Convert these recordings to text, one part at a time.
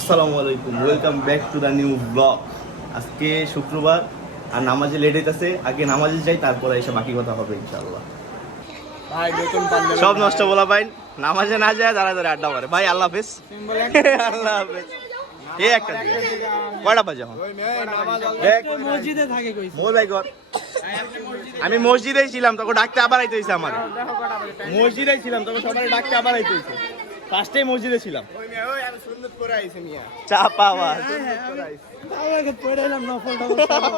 আসসালামু আলাইকুম, welcome back to the new blog. আজকে শুক্রবার আর নামাজে লেট হইতেছে। আগে নামাজে যাই, তারপরে এসে বাকি কথা হবে ইনশাআল্লাহ। সব নষ্ট বলা পাইন, নামাজে না যায় দাঁড়া দাঁড়া আড্ডা মারে। ভাই আল্লাহ হাফেজ। আল্লাহ হাফেজ। এই একটা কয়টা বাজে এখন? মসজিদে থাকে কইছে। মোর ভাই ঘর আমি মসজিদেই ছিলাম, তখন ডাকতে আবার আইতে হইছে। আমার মসজিদেই ছিলাম, তখন সবাই ডাকতে আবার আইতে হইছে। ফার্স্টেই মসজিদে ছিলাম। চাপা আওয়াজ আগে পড়াইলাম নফল টফল।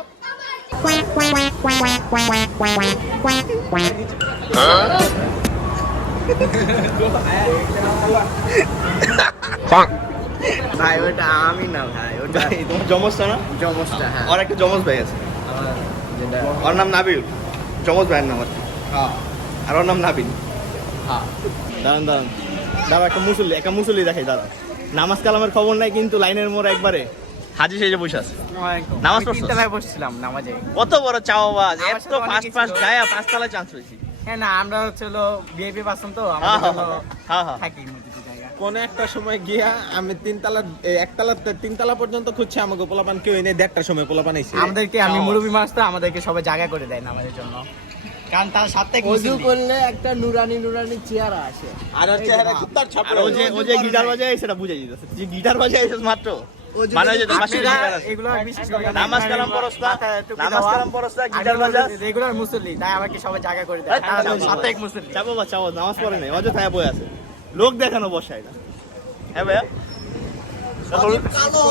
ভাই ওটা আমি না ভাই, ওটা তোমার জমজটা না? জমজটা হ্যাঁ। আর একটা জমজ ভাই আছে, আমার যেটা ওর নাম নাবিল। জমজ ভাইয়ের নাম আর কি। হ্যাঁ আর ওর নাম নাবিল। হ্যাঁ। দাঁড়ান দাঁড়ান দাঁড়া, একটা মুসল্লি দেখাই। দাঁড়া, নামাজ কালামের খবর নাই, কিন্তু লাইনের মোড় একবারে হাজি সেজে বসে আছে। নামাজ পড়ছস? তিনটা ভাই বসছিলাম নামাজে। কত বড় চাওয়াবাজ, আমার এত সাথে অনেক ফাস্ট কিছু ফাস্ট ছিল। যায়, পাঁচতলায় চান্স হয়েছি। হ্যাঁ না, আমরা হচ্ছে হলো ভিআইপি পাচ্ছেন তো হ্যাঁ আমাদের হ্যাঁ জন্য হ্যাঁ হ্যাঁ। থাকি মসজিদে জায়গা। কোন একটা সময় গিয়া আমি তিনতলা পর্যন্ত খুঁজছি, আমাকে পোলাপান কেউ এনে 1:30টার সময় পোলাপান আইছে। আমাদেরকে আমি মুরব্বি মানুষ তো, আমাদেরকে সবাই জায়গা করে দেয় নামাজের জন্য, কারণ তার সাথে ওযু করলে একটা নুরানি নুরানি চেহারা আসে। আর হচ্ছে এরা কুত্তার আর ছাপড়া। ও যে গিটার বাজায় সেটা বুঝে যেতেছে, যে গিটার বাজায় মাত্র মানে ওই যে তোমার সাথে গিটার আছে। এগুলো বিশেষ করে নামাজ কালাম পড়স না, নামাজ কালাম পড়স না, গিটার বাজাস। রেগুলার মুসল্লি, তাই আমাকে সবাই জায়গা করে দেয়। এই, তারা তো চাপো। সাপ্তাহিক মুসল্লি। চাপো বা চাপো, নামাজ পড়ে নাই, অযথায় বই আছে, লোক দেখানো বসায় না। হ্যাঁ ভাইয়া,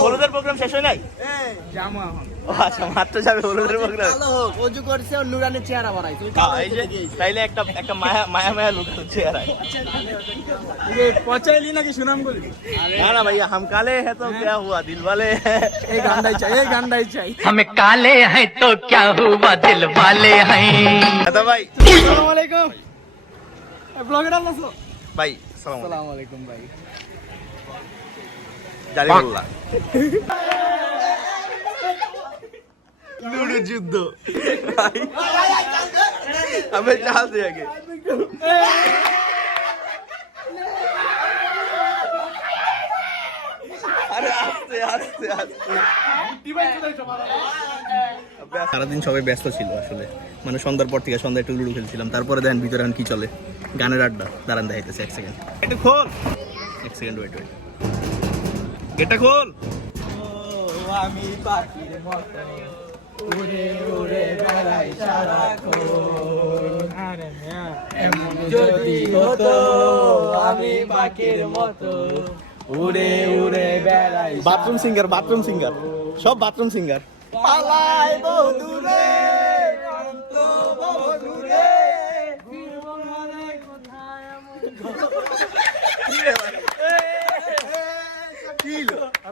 হলুদের প্রোগ্রাম শেষ হয় নাই? যাবো এখন। ও আচ্ছা, মাত্র যাবে হলুদের প্রোগ্রাম। কালো হোক, ওযু করছে ওর নুরানি চেহারা বানাইছে। এই যে তাইলে একটা মায়া মায়া মায়া লোক হচ্ছে আর পচাইলি নাকি সুনাম করলি? না না ভাইয়া, হাম কালে হ্যাঁ তো क्या हुआ दिल वाले। এই গানটাই চাই, এই গানটাই চাই। हमें काले हैं तो क्या हुआ दिल वाले हैं। দাদা ভাই, আসসালামু আলাইকুম। ব্লগার আছো? ভাই সালাম আলাইকুম। আসসালামু আলাইকুম ভাই। জালিমুল্লাহ লুডো যুদ্ধ ভাই, আমি চাল দিয়ে আগে। আরে আস্তে আস্তে আস্তে। সারাদিন সবাই ব্যস্ত ছিল আসলে, মানে সন্ধ্যার পর থেকে সন্ধ্যায় একটু লুডো খেলছিলাম। তারপরে দেখেন ভিতরে এখন কি চলে, গানের আড্ডা। দাঁড়ান দেখাইতেছে, 1 সেকেন্ড। এটা খোল, 1 সেকেন্ড ওয়েট ওয়েট, এটা খোল। আমি পাখির মতো উড়ে উড়ে বেড়াই সারাক্ষণ। এমন যদি হতো আমি পাখির মতো উড়ে উড়ে বেড়াই। বাথরুম সিঙ্গার, বাথরুম সিঙ্গার, সব বাথরুম সিঙ্গার। পালাই বধুরে অন্ত বধুরে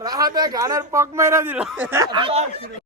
রাহাতে গানের পক মেরা দিল।